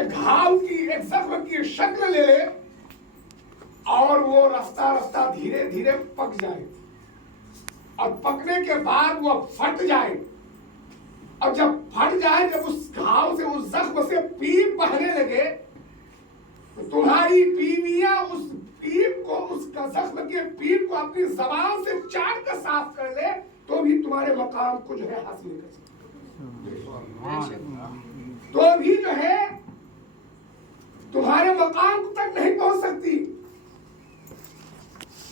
ایک گھاؤ کی، ایک زخم کی شکل لے لے اور وہ رفتہ رفتہ دھیرے دھیرے پک جائے، اور پکنے کے بعد وہ پھٹ جائے، اور جب پھٹ جائے، جب اس گھاؤ سے، اس زخم سے پیپ بہنے لگے، تو تمہاری بیویاں اس پیپ کو، اس کا زخم کے پیپ کو اپنی زبان سے چاٹ کر صاف کر لے تو بھی تمہارے مقام کو جو ہے حاصل نہیں کر سکتے، تو بھی جو ہے تمہارے مقام تک نہیں پہنچ سکتی۔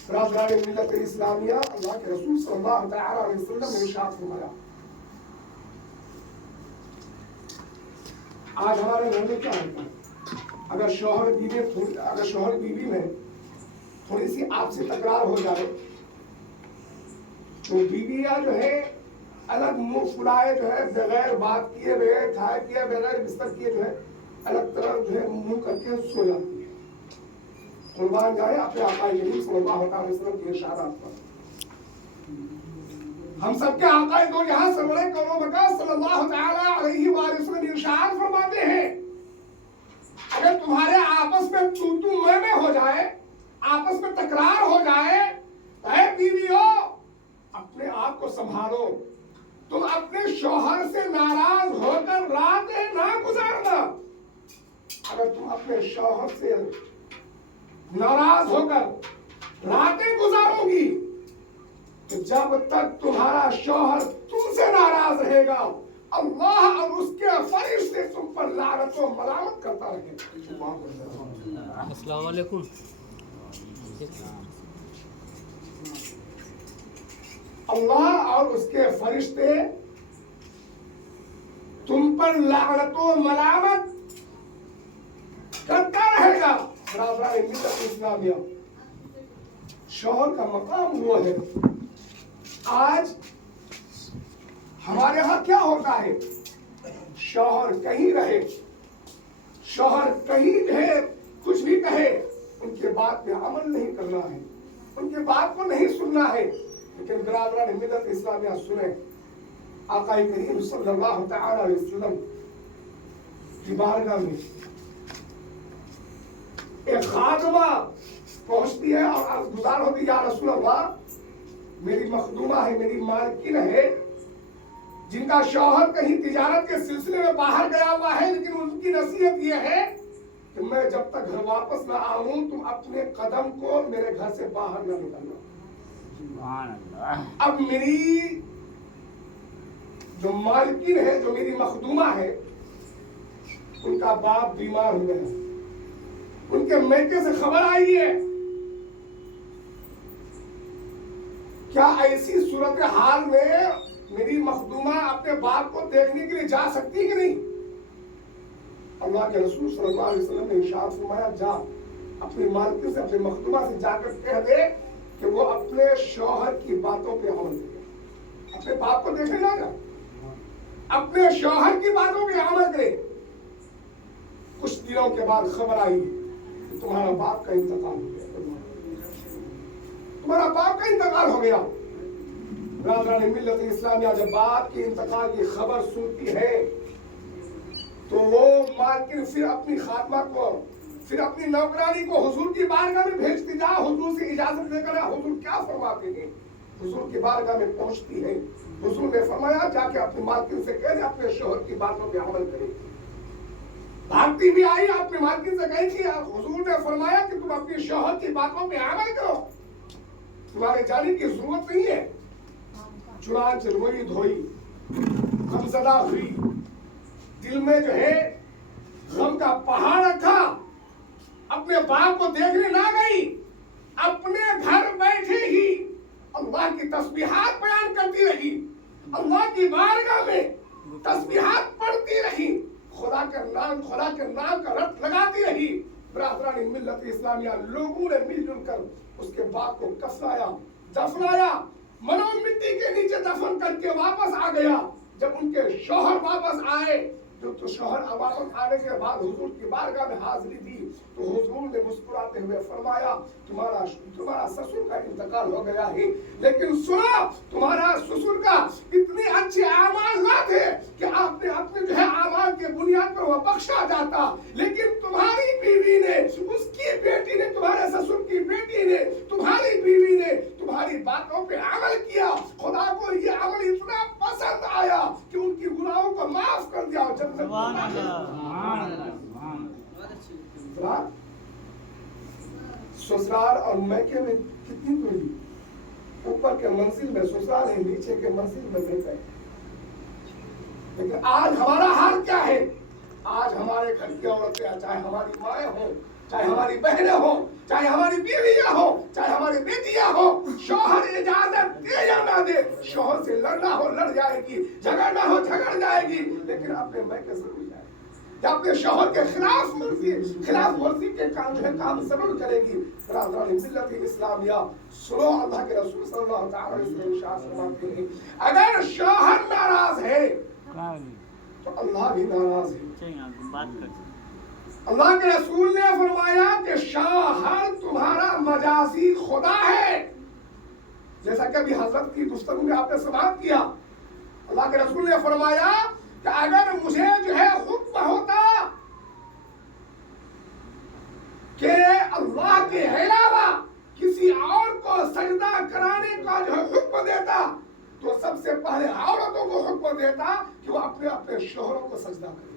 برادران ملت اسلامیہ، اللہ کے رسول صلی اللہ تعالی علیہ وسلم نے ارشاد فرمایا، آج ہمارے گھر میں کیا ہوتا ہے، اگر شوہر بیوی میں تھوڑی سی آپسی تکرار ہو جائے تو بیویاں جو ہے الگ منہ پھلائے، جو ہے بغیر بات کیے، بغیر کھائے پیے، بغیر بستر کیے جو ہے الگ طرح جو ہے منہ کر کے سو جاتی ہے۔ قربان جائے اپنے آقا کریم صلی اللہ علیہ وسلم کے ارشادات پر۔ ہم سب کے آقا دو جہاں سرور کونو مکہ صلی اللہ تعالی علیہ وآلہ وسلم ارشاد فرماتے ہیں، اگر تمہارے آپس میں تو میں ہو جائے، آپس میں تکرار ہو جائے، اے بیویو اپنے آپ کو سنبھالو، تم اپنے شوہر سے ناراض ہو کر راتیں نہ گزارنا۔ اگر تم اپنے شوہر سے ناراض ہو کر راتیں گزارو گی تو جب تک تمہارا شوہر تم سے ناراض رہے گا، اللہ اور اس کے فرشتے تم پر لعنت و ملامت کرتا رہے گا۔ السلام علیکم۔ اللہ اور اس کے فرشتے تم پر لعنت و ملامت کرتا رہے گا۔ برادران ملت اسلامیہ، شوہر کا مقام وہ ہے۔ آج ہمارے ہاں کیا ہوتا ہے، شوہر کہیں رہے، شوہر کہیں رہے، کچھ بھی کہے، ان کے بات پہ عمل نہیں کرنا ہے، ان کے بات کو نہیں سننا ہے۔ لیکن برادران ملت اسلامیہ سنیں، آقا کریم صلی اللہ تعالی علیہ وسلم کی بارگاہ میں ایک خادمہ پہنچتی ہے اور عرض گزار ہوتی، یا رسول اللہ میری مخدومہ ہے، میری مالکن ہے، جن کا شوہر کہیں تجارت کے سلسلے میں باہر گیا ہوا ہے، لیکن ان کی نصیحت یہ ہے کہ میں جب تک گھر واپس نہ آؤں تم اپنے قدم کو میرے گھر سے باہر نہ نکلنا۔ اب میری جو مالکن ہے، جو میری مخدومہ ہے، ان کا باپ بیمار ہو گیا، ان کے میکے سے خبر آئی ہے، کیا ایسی صورتحال میں میری مخدومہ اپنے باپ کو دیکھنے کے لیے جا سکتی کہ نہیں؟ اللہ کے رسول صلی اللہ علیہ وسلم نے ارشاد فرمایا، جا اپنی مالکن سے، اپنی مخدومہ سے جا کر کہہ دے کہ وہ اپنے شوہر کی باتوں پہ عمل کرے، اپنے باپ کو دیکھنے جا رہا، اپنے شوہر کی باتوں پہ عمل کرے۔ کچھ دنوں کے بعد خبر آئی کہ تمہارا باپ کا انتقال ہو گیا، تمہارا باپ کا انتقال ہو گیا۔ برادران ملت اسلامیہ جب باپ کے انتقال کی خبر سنتی ہے تو وہ مالکن پھر اپنی خادمہ کو، پھر اپنی نوکرانی کو حضور کی بارگاہ میں بھیجتی، جا حضور سے اجازت لے کر حضور کیا فرماتے ہیں۔ حضور کی بارگاہ میں پہنچتی ہے، حضور نے فرمایا جا کے اپنی مالکن سے کہہ دے اپنے شوہر کی باتوں پہ عمل کرے۔ بھاگتی بھی آئی، اپنی مالکن سے کہی کہ حضور نے فرمایا کہ تم اپنے شوہر کی باتوں پہ عمل کرو، تمہارے جانے کی ضرورت نہیں ہے۔ چنانچہ روئی دھوئی، غمزدہ ہوئی، دل میں جو ہے غم کا پہاڑ رکھا، اپنے باپ کو دیکھنے نہ گئی، اپنے گھر بیٹھے ہی اللہ کی تسبیحات بیان کرتی رہی، اللہ کی بارگاہ میں تسبیحات پڑھتی رہی، خدا کے نام کا رٹ لگاتی رہی۔ برادران ملت اسلامیہ، لوگوں نے مل جل کر اس کے باپ کو کفنایا، دفنایا، منو مٹی کے نیچے دفن کر کے واپس آ گیا۔ جب ان کے شوہر واپس آئے جو تو شوہر واپس آنے کے بعد حضور کی بارگاہ میں حاضری دی تو حضور نے مسکراتے ہوئے فرمایا تمہارا سسر کا انتقال ہو گیا ہے، لیکن سنو تمہارا سسر کا اتنے اچھے اعمال نہ تھے کہ آپ نے اپنے جو ہے اعمال کے بنیاد پر وہ بخشا جاتا، لیکن تمہاری بیوی نے، اس کی بیٹی نے، تمہارے سسر کی بیٹی نے، تمہاری بیوی نے تمہاری باتوں پہ عمل کیا، خدا کو یہ عمل اتنا پسند آیا کہ ان کی گناہوں کو معاف کر دیا اور جنت سسرال اور میکے میں کتنی دوری، اوپر کے منزل میں سسرال ہے، نیچے کے منزل میں میکہ ہے، لیکن آج ہمارا حال کیا ہے؟ آج ہمارے گھر کی عورتیں، چاہے ہماری مائیں ہوں، چاہے ہماری بہنیں ہوں، چاہے ہماری بیویاں ہوں، چاہے ہماری بیٹیاں ہوں، شوہر اجازت دے یا نہ دے، شوہر سے لڑنا ہو لڑ جائے گی، جھگڑنا ہو جھگڑ جائے گی، لیکن اپنے میکے ضرور جائے گی، یا اپنے شوہر کے خلاف ورزی کے کام ضرور کرے گی۔ برادران ملت اسلامیہ سنو، اللہ کے رسول صلی اللہ علیہ وسلم فرماتے ہیں اگر شوہر ناراض ہے تو اللہ بھی ناراض ہے۔ اللہ کے رسول نے فرمایا کہ شوہر تمہارا مجازی خدا ہے، جیسا کہ ابھی حضرت کی گفتگو میں آپ نے سماعت کیا۔ اللہ کے رسول نے فرمایا کہ اگر مجھے جو ہے حکم ہوتا کہ اللہ کے علاوہ کسی اور کو سجدہ کرانے کا جو ہے حکم دیتا تو سب سے پہلے عورتوں کو حکم دیتا کہ وہ اپنے اپنے شوہروں کو سجدہ کریں۔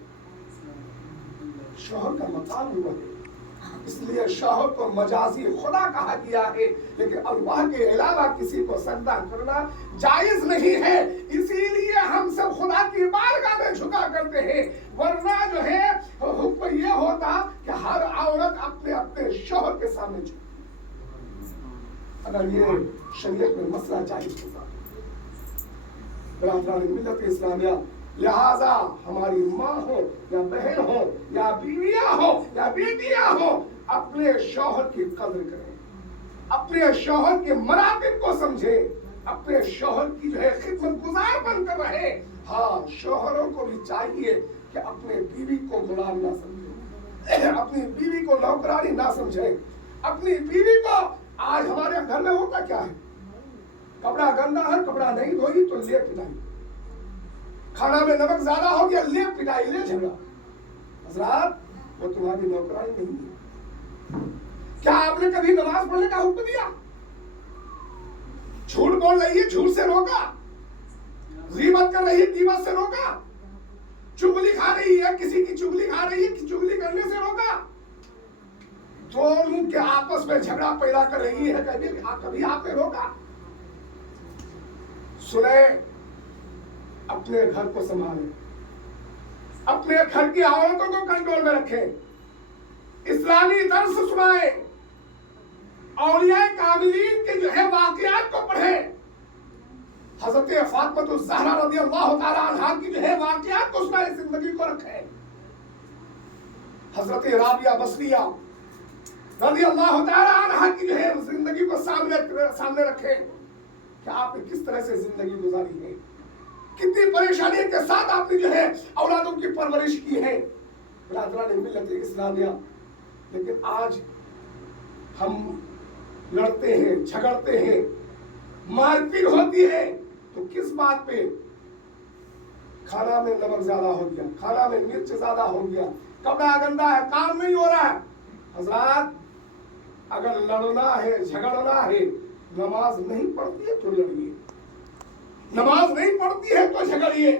شوہر کا مقام ہوا ہے، اس لیے شوہر کو مجازی خدا کہا گیا ہے، لیکن اللہ کے علاوہ کسی کو سجدہ کرنا جائز نہیں ہے، اسی لیے ہم سب خدا کی بارگاہ میں جھکا کرتے ہیں، ورنہ جو ہے حکم یہ ہوتا کہ ہر عورت اپنے اپنے شوہر کے سامنے جھکے، اگر یہ شریعت میں مسئلہ جائز ہوتا۔ برادران ملت اسلامیہ، لہذا ہماری ماں ہو یا بہن ہو یا بیویاں ہو یا بیٹیاں ہو، اپنے شوہر کی قدر کریں، اپنے شوہر کے مراتب کو سمجھیں، اپنے شوہر کی جو ہے خدمت گزار بن کر رہے۔ ہاں، شوہروں کو بھی چاہیے کہ اپنے بیوی کو غلام نہ سمجھیں، اپنی بیوی کو نوکرانی نہ سمجھیں، اپنی بیوی کو، آج ہمارے گھر میں ہوتا کیا ہے، کپڑا گندا ہے، کپڑا نہیں دھوئی تو لے پٹائی، کھانا میں نمک زیادہ ہو گیا لے پٹائی، لے جھگڑا۔ حضرات، وہ تمہاری نوکرانی نہیں ہے۔ کیا آپ نے کبھی نماز پڑھنے کا حکم دیا؟ جھوٹ بول رہی ہے، جھوٹ سے روکا، غیبت کر رہی ہے، غیبت سے روکا، چغلی کھا رہی ہے، کسی کی چغلی کھا رہی ہے، چغلی کرنے سے روکا، دونوں کے آپس میں جھگڑا پیدا کر رہی ہے، کبھی آپ نے روکا؟ سنیں، اپنے گھر کو سنبھالیں، اپنے گھر کی عورتوں کو کنٹرول میں رکھیں، اسلامی درس سنائیں، اولیاء کاملین کے جو ہے واقعات کو پڑھیں، حضرت فاطمہ الزہرا رضی اللہ تعالی عنہا کی جو ہے واقعات کو سنائیں، زندگی کو رکھیں، حضرت رابعہ بصریہ رضی اللہ تعالی عنہا کی جو ہے زندگی کو سامنے رکھیں کہ آپ نے کس طرح سے زندگی گزاری ہے، کتنی پریشانی کے ساتھ آپ نے جو ہے اولادوں کی پرورش کی ہے۔ برادران ملت اسلامیہ، لیکن آج ہم لڑتے ہیں، جھگڑتے ہیں، مار پیٹ ہوتی ہے تو کس بات پہ؟ کھانا میں نمک زیادہ ہو گیا، کھانا میں مرچ زیادہ ہو گیا، کپڑا گندا ہے، کام نہیں ہو رہا ہے۔ حضرات، اگر لڑنا ہے، جھگڑنا ہے، نماز نہیں پڑھتی ہے تو لڑیے، نماز نہیں پڑھتی ہے تو جھگڑیے،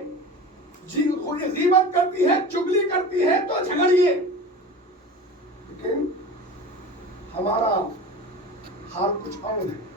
غیبت کرتی ہے، چغلی کرتی ہے تو جھگڑیے، لیکن ہمارا حال کچھ اور ہے۔